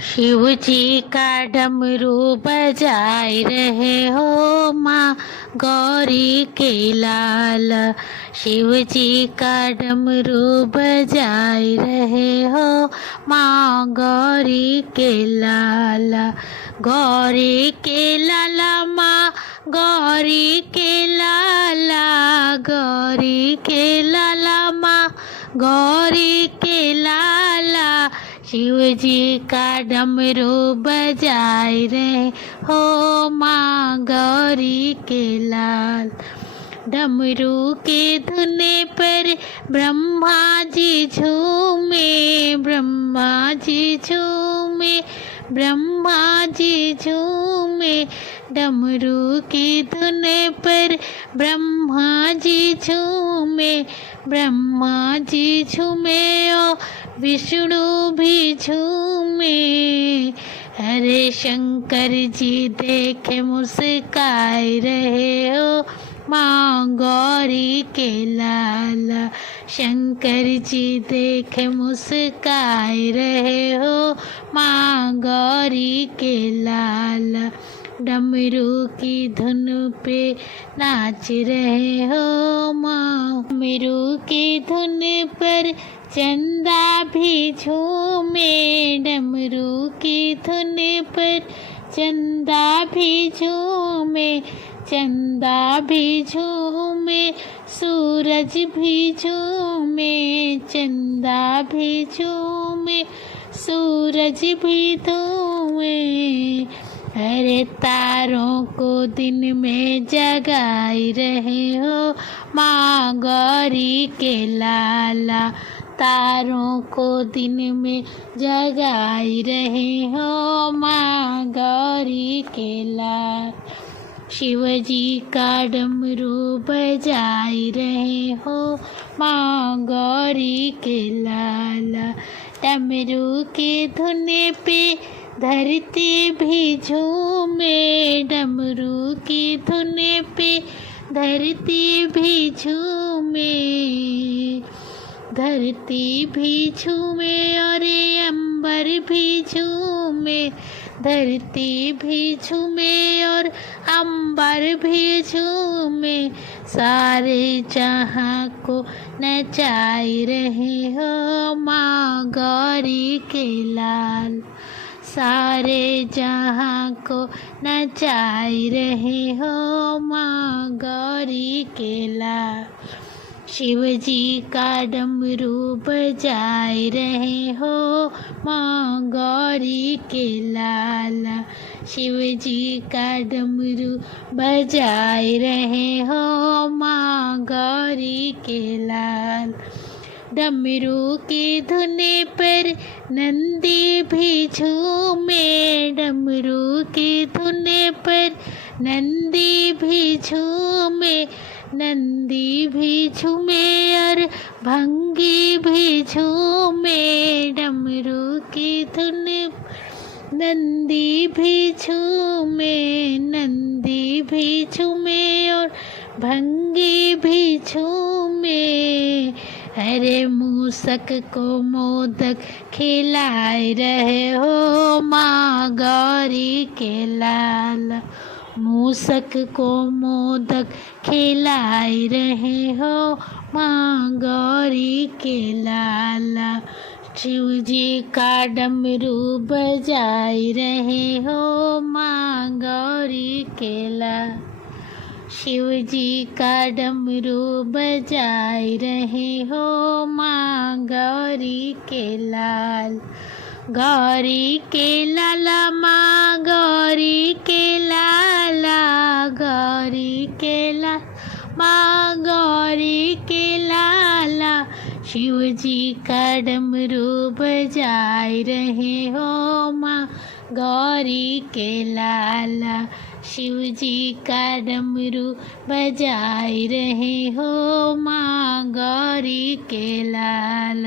शिव जी का डमरू बजाए रहे हो माँ गौरी के लाल। शिव जी का डमरू बजाए रहे हो माँ गौरी के लाल। गौरी के लाला माँ गौरी के लाला, गौरी के लाला माँ गौरी के लाला। शिव जी का डमरू बजाए रहे हो माँ गौरी के लाल। डमरू के धुने पर ब्रह्मा जी झूमे, ब्रह्मा जी झूमे, ब्रह्मा जी झूमे। डमरू की धुन पर ब्रह्मा जी झूमे, ब्रह्मा जी झूमे ओ विष्णु भी झूमे। हरे शंकर जी देखे मुस्काए रहे हो माँ गौरी के लाल। शंकर जी देखे मुस्काए रहे हो माँ गौरी के लाल। डमरू की धुन पे नाच रहे हो माँ। डमरू की धुन पर चंदा भी झूमे, डमरू की धुन पर चंदा भी झूमे, चंदा भी झूमे, सूरज भी झूमे, चंदा भी झूमे, सूरज भी झूमे। अरे तारों को दिन में जगाए रहे हो माँ गौरी के लाला। तारों को दिन में जगाए रहे हो माँ गौरी के लाल। शिव जी का डमरू बजाए रहे हो माँ गौरी के लाला। डमरू के धुन पे धरती भी झूमे, डमरू की धुन पे धरती भी झूमे, धरती भी झूमे और अंबर भी झूमे, धरती भी झूमे और अंबर भी झूमे। सारे जहाँ को नचाए रहे हो माँ गौरी के लाल। सारे जहाँ को नचाए रहे हो माँ गौरी के लाल। शिव जी का डमरू बजाए रहे हो माँ गौरी के लाल। शिव जी का डमरू बजाए रहे हो माँ गौरी के लाल। डमरू की धुने पर नंदी भी झूमे, डमरू की धुने पर नंदी भी झूमे, नंदी भी झूमे और भंगी भी झूमे। डमरू की धुन नंदी भी झूमे, नंदी भी झूमे और भंगी भी झूमे। अरे मूसक को मोदक खिलाए रहे हो माँ गौरी के लाल। मूसक को मोदक खिलाए रहे हो माँ गौरी के लाल। शिव जी का डमरू बजाए रहे हो माँ गौरी के लाल। शिव जी का डमरू बजाए रहे हो माँ गौरी के लाल। गौरी के लाला माँ गौरी के लाला, गौरी के लाल माँ गौरी के लाला। शिव जी का डमरू बजाए रहे हो माँ गौरी के लाला। शिव जी का डमरू बजाए रहे हो माँ गौरी के लाल।